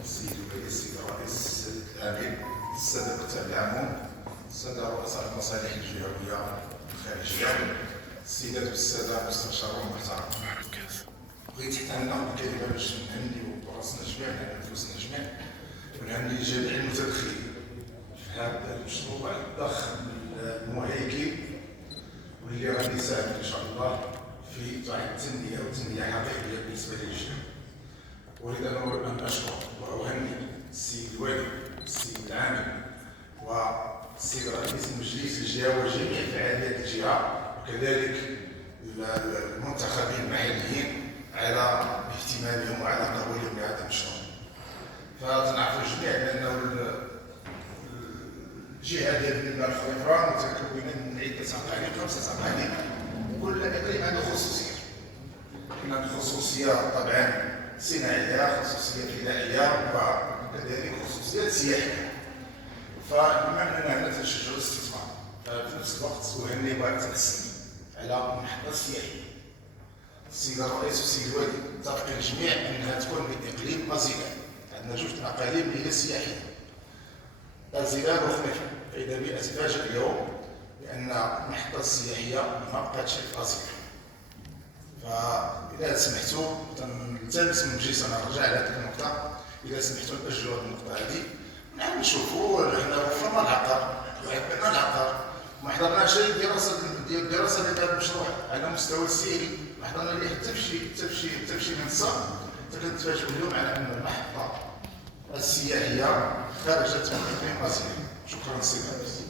السيد ولي السيد الرئيس الامين، الساده كتاب العموم، الساده رؤساء المصالح الجهويه الخارجيه، السيدات والساده المستشارون المحترم. بغيت حتى انا ناخذ الكلمه باش نهنيو راسنا جميع على نفوسنا جميع، ونهني جميع المتدخلين في هذا المشروع الضخم المهيكل، واللي غادي يساهم ان شاء الله في واحد التنميه وتنميه حقيقيه بالنسبه للجهه. اريد ان اشكر واهنئ السيد الوالي، السيد العامل، والسيد رئيس المجلس الجهوي وجميع فعاليات الجهه، وكذلك المنتخبين المحليين على اهتمامهم وعلى قبولهم لهذا المشروع. فتنعرفوا الجميع بانه الجهه ديال بني الخضيفران متكونه من عده اقاليم، 5 اقاليم، كل اقليم عنده خصوصيه. هناك خصوصيه طبعا صناعيه، خصوصيه غذائيه، وكذلك خصوصيات سياحيه. فبما اننا هنا تنشجعوا الاستثمار، ففي نفس الوقت اهني بعض التحسين على محطه سياحيه. السيد الرئيس والسيد الوالي اتفق الجميع انها تكون من اقليم ازيلان. عندنا 2 اقاليم هي سياحيه، ازيلان وخنيفه. فاذا بي اتفاجئ اليوم بان المحطه السياحيه ما بقاتش في ازيلان. فاذا سمحتوا تنلتمس من المجلس، انا نرجع على هذه النقطه، اذا سمحتوا ناجلوا هذه النقطه هذه، نعم نشوفوا حنا وفرنا العقار وعندنا العقار، ما حضرناش دراسه لهذا المشروع على مستوى السيري، ما حضرنا ليه حتى في شي منصه. كنتفاجئوا اليوم على ان المحطه السياحيه خرجت من اقليم ازيلان. شكرا سيدي.